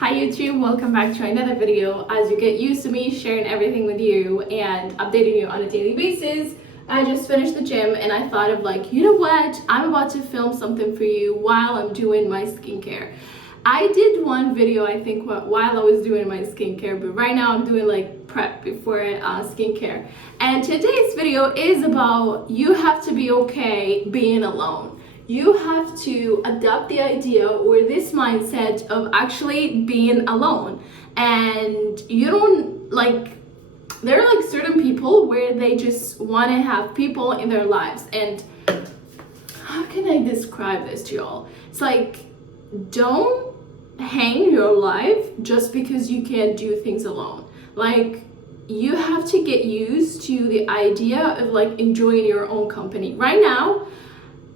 Hi YouTube, welcome back to another video. As you get used to me sharing everything with you and updating you on a daily basis, I just finished the gym and I thought of you know what? I'm about to film something for you while I'm doing my skincare. I did one video I think while I was doing my skincare, but right now I'm doing prep before skincare. And today's video is about you have to be okay being alone. You have to adopt the idea or this mindset of actually being alone. And you don't there are certain people where they just want to have people in their lives. And how can I describe this to y'all? It's don't hang your life just because you can't do things alone. You have to get used to the idea of enjoying your own company. Right now,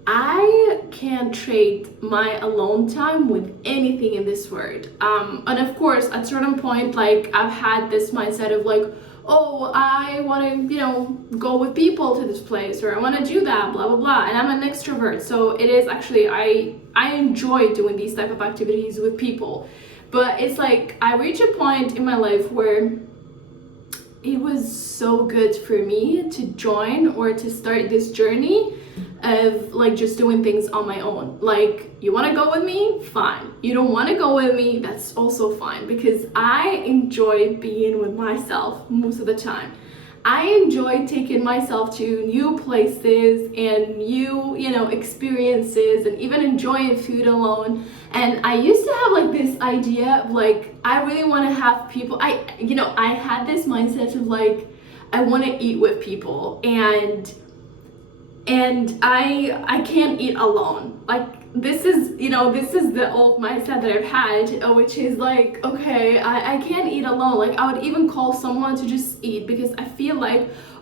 I can't trade my alone time with anything in this world. And of course, at a certain point, I've had this mindset of oh, I want to, go with people to this place, or I want to do that, blah, blah, blah. And I'm an extrovert. So it is actually, I enjoy doing these type of activities with people. But it's I reach a point in my life where it was so good for me to join or to start this journey of just doing things on my own. You want to go with me? Fine. You don't want to go with me? That's also fine, because I enjoy being with myself most of the time. I enjoy taking myself to new places and new, experiences, and even enjoying food alone. And I used to have this idea of I really want to have people. I had this mindset of I want to eat with people, and I can't eat alone. This is the old mindset that I've had, which is okay, I can't eat alone. I would even call someone to just eat because I feel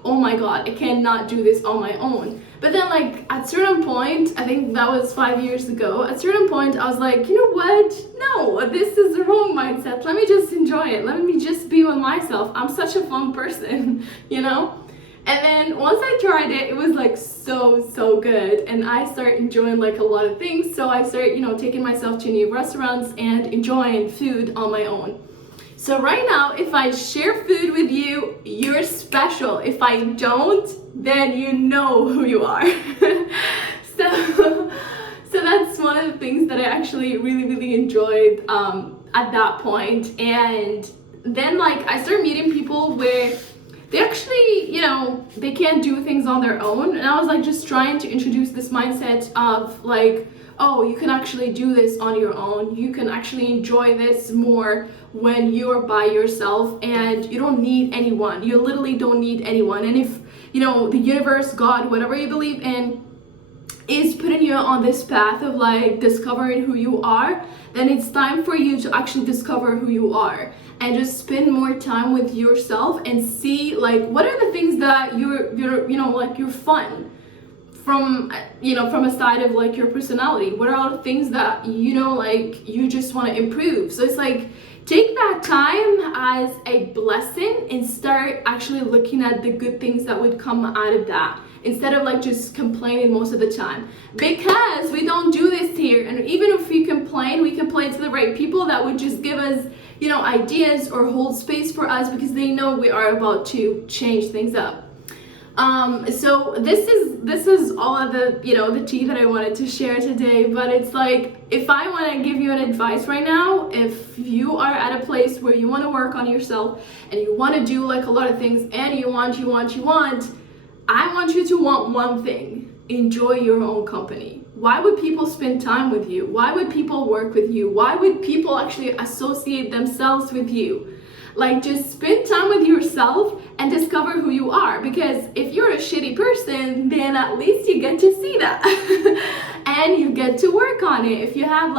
oh my god, I cannot do this on my own. But then at certain point, I think that was 5 years ago, at certain point I was you know what, no, this is the wrong mindset. Let me just enjoy it. Let me just be with myself. I'm such a fun person. And then once I tried it, it was so good, and I started enjoying a lot of things. So I started taking myself to new restaurants and enjoying food on my own. So right now, if I share food with you, you're special. If I don't, then you know who you are. so that's one of the things that I actually really enjoyed at that point. And then I started meeting people where they actually, they can't do things on their own. And I was just trying to introduce this mindset of oh, you can actually do this on your own. You can actually enjoy this more when you're by yourself and you don't need anyone. You literally don't need anyone. And if, the universe, God, whatever you believe in, is putting you on this path of discovering who you are, then it's time for you to actually discover who you are and just spend more time with yourself and see what are the things that you're fun from, from a side of your personality. What are all the things that you just want to improve? So it's take that time as a blessing and start actually looking at the good things that would come out of that, instead of just complaining most of the time. Because we don't do this here, and even if we complain to the right people that would just give us ideas or hold space for us, because they know we are about to change things up. So this is all of the the tea that I wanted to share today. But it's if I want to give you an advice right now, if you are at a place where you want to work on yourself and you want to do a lot of things, and you want, I want you to want one thing: enjoy your own company. Why would people spend time with you? Why would people work with you? Why would people actually associate themselves with you? Just spend time with yourself and discover who you are. Because if you're a shitty person, then at least you get to see that and you get to work on it. If you have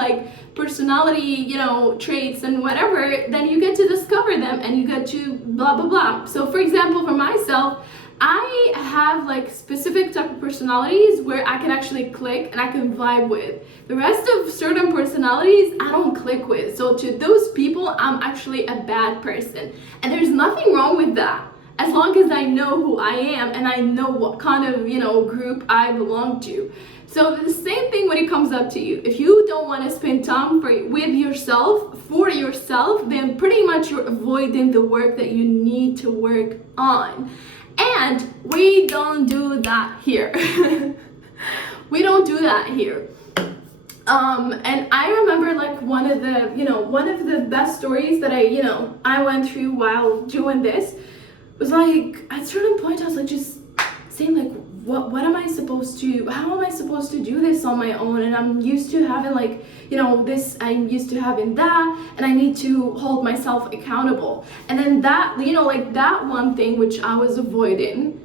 personality traits and whatever, then you get to discover them and you get to blah blah blah. So for example, for myself, I have specific type of personalities where I can actually click and I can vibe with. The rest of certain personalities I don't click with. So to those people, I'm actually a bad person. And there's nothing wrong with that, as long as I know who I am and I know what kind of group I belong to. So the same thing when it comes up to you. If you don't want to spend time with yourself, for yourself, yourself, then pretty much you're avoiding the work that you need to work on. And we don't do that here. We don't do that here. And I remember like one of the best stories that I went through while doing this was like, at a certain point I was like just saying like, what am I supposed to, how am I supposed to do this on my own? And I'm used to having like, this, I'm used to having that, and I need to hold myself accountable. And then that, like that one thing which I was avoiding,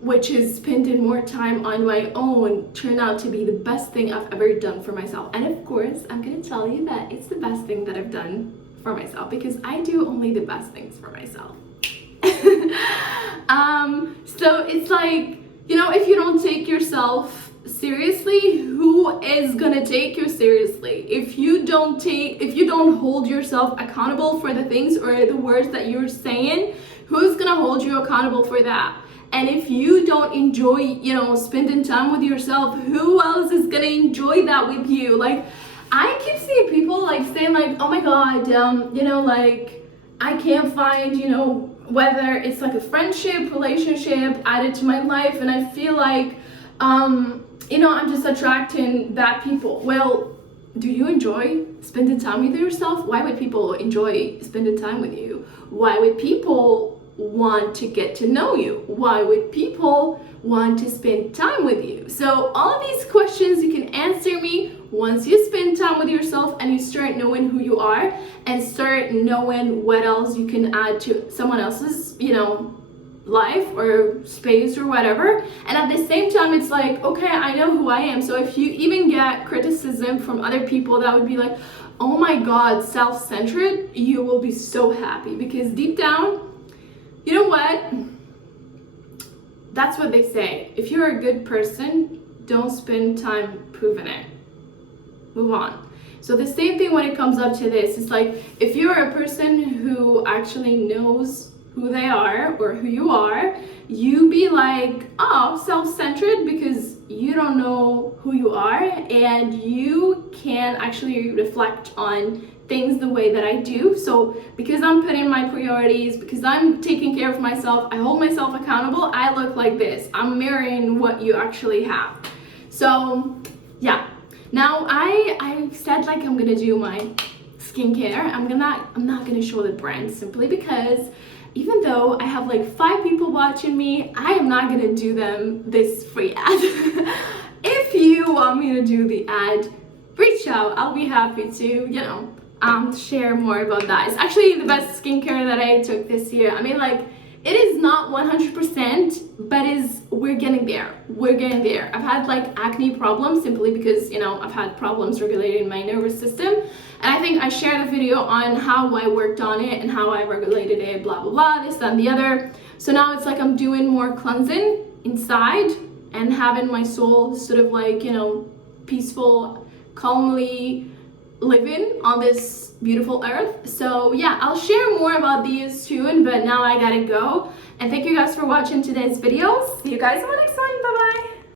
which is spending more time on my own, turned out to be the best thing I've ever done for myself. And of course, I'm gonna tell you that it's the best thing that I've done for myself, because I do only the best things for myself. So it's like, if you don't take yourself seriously, who is gonna take you seriously? If you don't hold yourself accountable for the things or the words that you're saying, who's gonna hold you accountable for that? And if you don't enjoy, spending time with yourself, who else is gonna enjoy that with you? Like, I keep seeing people like saying like, oh my God, like I can't find, whether it's like a friendship, relationship added to my life, and I feel like, I'm just attracting bad people. Well, do you enjoy spending time with yourself? Why would people enjoy spending time with you? Why would people want to get to know you? Why would people want to spend time with you? So all of these questions you can answer me once you spend time with yourself and you start knowing who you are and start knowing what else you can add to someone else's, life or space or whatever. And at the same time, it's like, okay, I know who I am. So if you even get criticism from other people that would be like, oh my God, self-centered, you will be so happy, because deep down, you know what? That's what they say. If you're a good person, don't spend time proving it. Move on. So the same thing when it comes up to this. It's like, if you're a person who actually knows who they are or who you are, you be like, oh, self-centered, because you don't know who you are and you can actually reflect on things the way that I do. So because I'm putting my priorities, because I'm taking care of myself, I hold myself accountable, I look like this. I'm mirroring what you actually have. So yeah, now I said like I'm gonna do my skincare. I'm not gonna show the brand, simply because even though I have like 5 people watching me, I am not gonna do them this free ad. If you want me to do the ad, reach out. I'll be happy to, share more about that. It's actually the best skincare that I took this year. I mean, like, it is not 100%, but we're getting there. We're getting there. I've had like acne problems simply because, I've had problems regulating my nervous system. And I think I shared a video on how I worked on it and how I regulated it, blah, blah, blah, this, that, and the other. So now it's like I'm doing more cleansing inside and having my soul sort of like, peaceful, calmly living on this beautiful earth. So yeah, I'll share more about these soon, but now I gotta go. And thank you guys for watching today's videos. See you guys in the next one. Bye bye.